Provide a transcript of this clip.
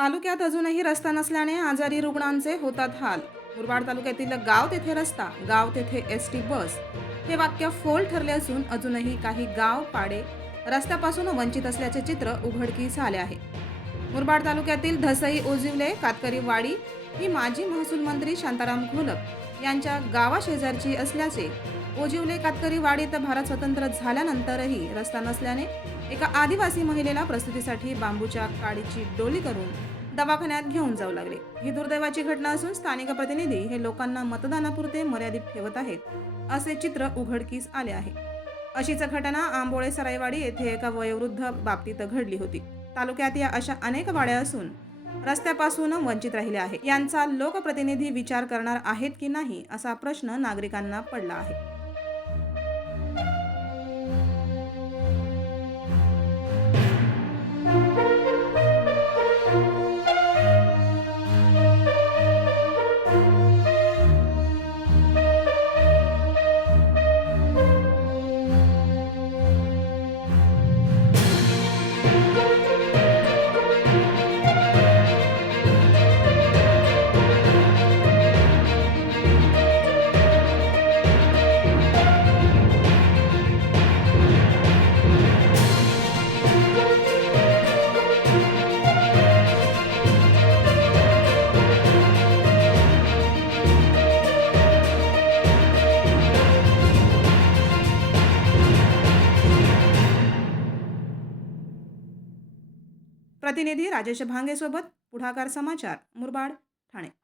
तालुक्यात अजूनही रस्ता नसल्याने आजारी रुग्णांचे होतात हाल. मुरबाड तालुक्यातील गाव तेथे रस्ता गाव तेथे एस टी बस. हे वाक्य फोल ठरले असून अजूनही काही गाव पाडे रस्त्यापासून वंचित असल्याचे चित्र उघडकीस आले आहे. मुरबाड तालुक्यातील धसई ओजिवले कातकरी वाडी ही माजी महसूल मंत्री शांताराम घोलप यांच्या गावाशेजारची असल्याचे ओजिवले कातकरी वाडीत भारत स्वतंत्र झाल्यानंतरही रस्ता नसल्याने एका आदिवासी महिलेला प्रसूतीसाठी बांबूच्या काडीची डोली करून दवाखान्यात घेऊन जाऊ लागले. ही दुर्दैवाची घटना असून स्थानिक प्रतिनिधी हे लोकांना मतदानापुरते मर्यादित ठेवत आहेत असे चित्र उघडकीस आले आहे. अशीच घटना आंबोळे सराईवाडी येथे एका वयोवृद्ध बाबतीत घडली होती. तालुक्यात या अशा अनेक वाड्या असून रस्त्यापासून वंचित राहिले आहे यांचा लोकप्रतिनिधी विचार करणार आहेत की नाही असा प्रश्न नागरिकांना पडला आहे. प्रतिनिधी राजेश भांगेसोबत पुढाकार समाचार मुरबाड ठाणे.